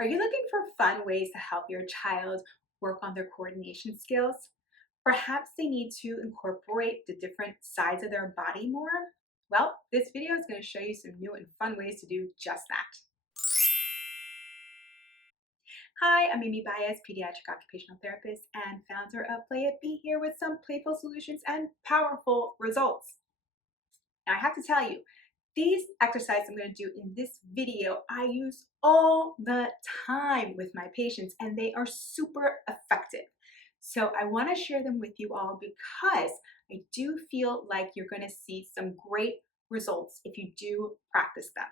Are you looking for fun ways to help your child work on their coordination skills? Perhaps they need to incorporate the different sides of their body more? Well, this video is going to show you some new and fun ways to do just that. Hi, I'm Amy Baez, pediatric occupational therapist and founder of Playapy, here with some playful solutions and powerful results. Now, I have to tell you, these exercises I'm going to do in this video, I use all the time with my patients, and they are super effective. So I want to share them with you all because I do feel like you're going to see some great results if you do practice them.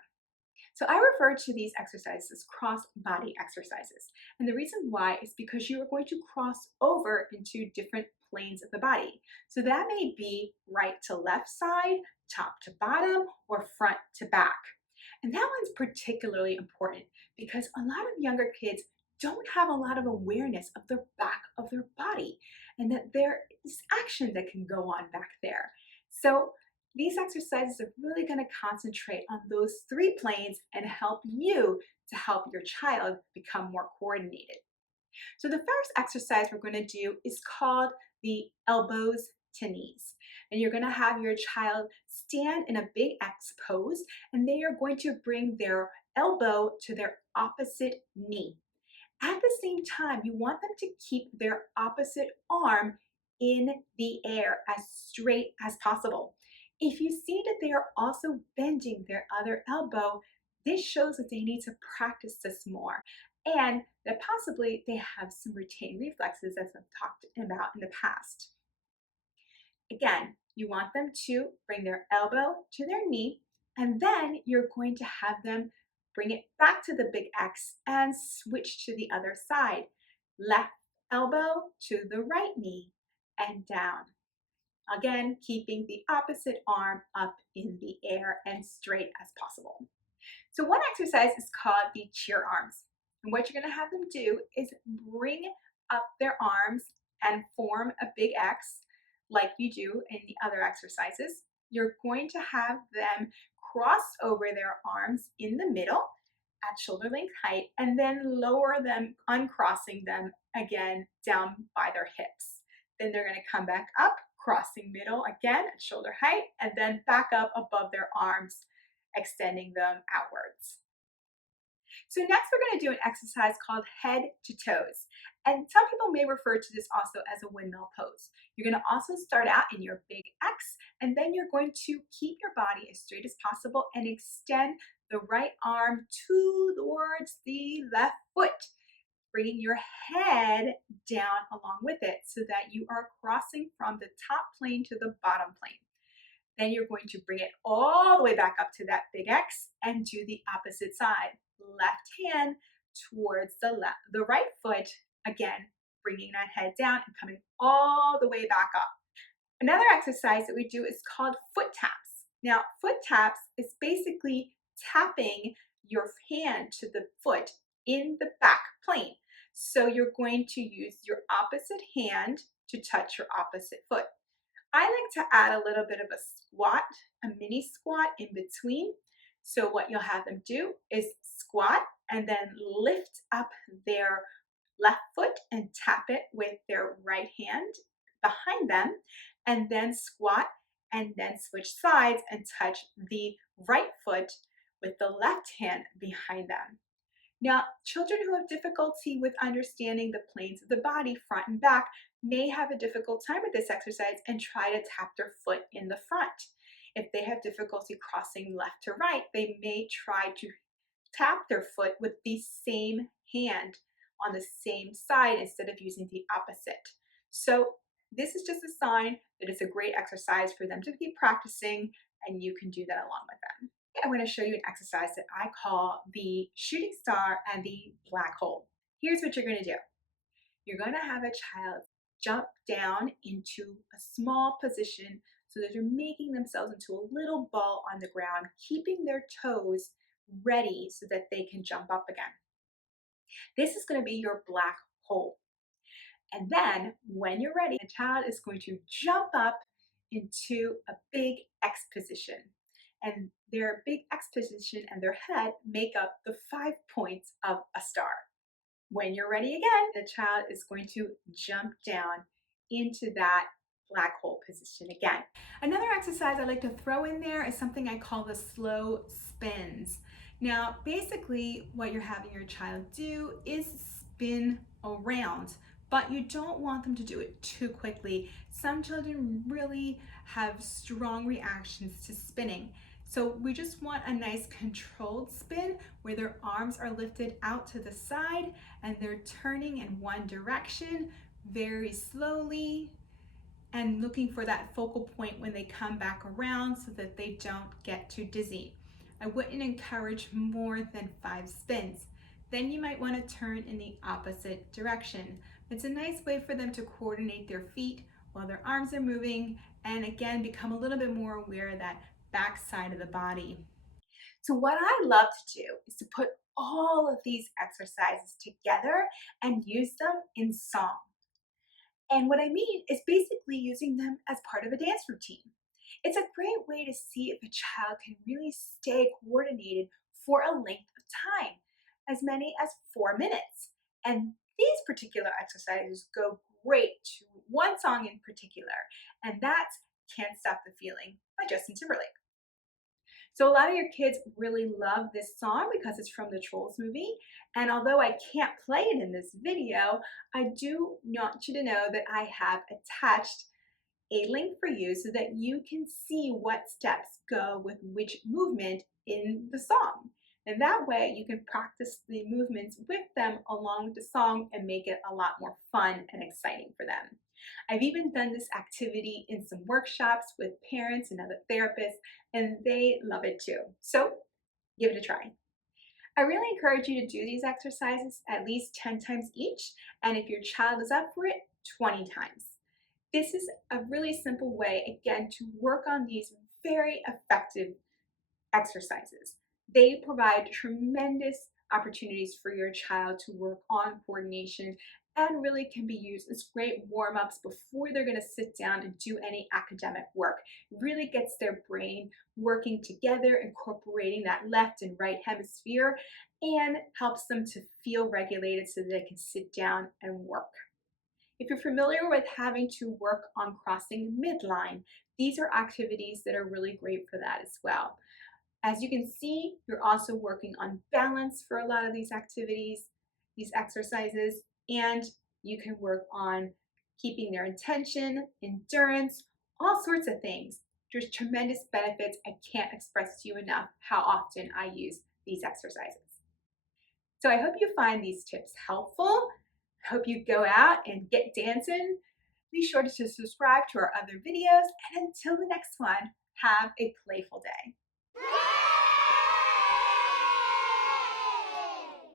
So I refer to these exercises as cross-body exercises. And the reason why is because you are going to cross over into different planes of the body. So that may be right to left side, top to bottom, or front to back. And that one's particularly important because a lot of younger kids don't have a lot of awareness of the back of their body and that there is action that can go on back there. So these exercises are really going to concentrate on those three planes and help you to help your child become more coordinated. So the first exercise we're going to do is called the elbows to knees. And you're going to have your child stand in a big X pose, and they are going to bring their elbow to their opposite knee. At the same time, you want them to keep their opposite arm in the air as straight as possible. If you see that they are also bending their other elbow, this shows that they need to practice this more and that possibly they have some retained reflexes as I've talked about in the past. Again, you want them to bring their elbow to their knee, and then you're going to have them bring it back to the big X and switch to the other side. Left elbow to the right knee and down. Again, keeping the opposite arm up in the air and straight as possible. So one exercise is called the cheer arms. And what you're going to have them do is bring up their arms and form a big X like you do in the other exercises. You're going to have them cross over their arms in the middle at shoulder length height and then lower them, uncrossing them again down by their hips. Then they're going to come back up, crossing middle again at shoulder height, and then back up above their arms, extending them outwards. So next we're going to do an exercise called head to toes. And some people may refer to this also as a windmill pose. You're going to also start out in your big X, and then you're going to keep your body as straight as possible and extend the right arm towards the left foot, bringing your head down along with it so that you are crossing from the top plane to the bottom plane. Then you're going to bring it all the way back up to that big X and do the opposite side. Left hand towards the right foot, again, bringing that head down and coming all the way back up. Another exercise that we do is called foot taps. Now, foot taps is basically tapping your hand to the foot in the back plane. So you're going to use your opposite hand to touch your opposite foot. I like to add a little bit of a squat, a mini squat in between. So what you'll have them do is squat and then lift up their left foot and tap it with their right hand behind them, and then squat and then switch sides and touch the right foot with the left hand behind them. Now, children who have difficulty with understanding the planes of the body, front and back, may have a difficult time with this exercise and try to tap their foot in the front. If they have difficulty crossing left to right, they may try to tap their foot with the same hand on the same side instead of using the opposite. So this is just a sign that it's a great exercise for them to keep practicing, and you can do that along with them. I'm going to show you an exercise that I call the shooting star and the black hole. Here's what you're going to do. You're going to have a child jump down into a small position so that they're making themselves into a little ball on the ground, keeping their toes ready so that they can jump up again. This is going to be your black hole. And then when you're ready, the child is going to jump up into a big X position. And their big X position and their head make up the 5 points of a star. When you're ready again, the child is going to jump down into that black hole position again. Another exercise I like to throw in there is something I call the slow spins. Now, basically what you're having your child do is spin around, but you don't want them to do it too quickly. Some children really have strong reactions to spinning. So we just want a nice controlled spin where their arms are lifted out to the side and they're turning in one direction very slowly and looking for that focal point when they come back around so that they don't get too dizzy. I wouldn't encourage more than 5 spins. Then you might want to turn in the opposite direction. It's a nice way for them to coordinate their feet while their arms are moving and again become a little bit more aware of that back side of the body. So what I love to do is to put all of these exercises together and use them in song. And what I mean is basically using them as part of a dance routine. It's a great way to see if a child can really stay coordinated for a length of time, as many as 4 minutes. And these particular exercises go great to one song in particular, and that's Can't Stop the Feeling by Justin Timberlake. So a lot of your kids really love this song because it's from the Trolls movie. And although I can't play it in this video, I do want you to know that I have attached a link for you so that you can see what steps go with which movement in the song. And that way you can practice the movements with them along with the song and make it a lot more fun and exciting for them. I've even done this activity in some workshops with parents and other therapists, and they love it too. So give it a try. I really encourage you to do these exercises at least 10 times each, and if your child is up for it, 20 times. This is a really simple way, again, to work on these very effective exercises. They provide tremendous opportunities for your child to work on coordination and really can be used as great warm-ups before they're going to sit down and do any academic work. It really gets their brain working together, incorporating that left and right hemisphere, and helps them to feel regulated so that they can sit down and work. If you're familiar with having to work on crossing midline, these are activities that are really great for that as well. As you can see, you're also working on balance for a lot of these activities, these exercises, and you can work on keeping their attention, endurance, all sorts of things. There's tremendous benefits. I can't express to you enough how often I use these exercises. So I hope you find these tips helpful. I hope you go out and get dancing. Be sure to subscribe to our other videos, and until the next one, have a playful day.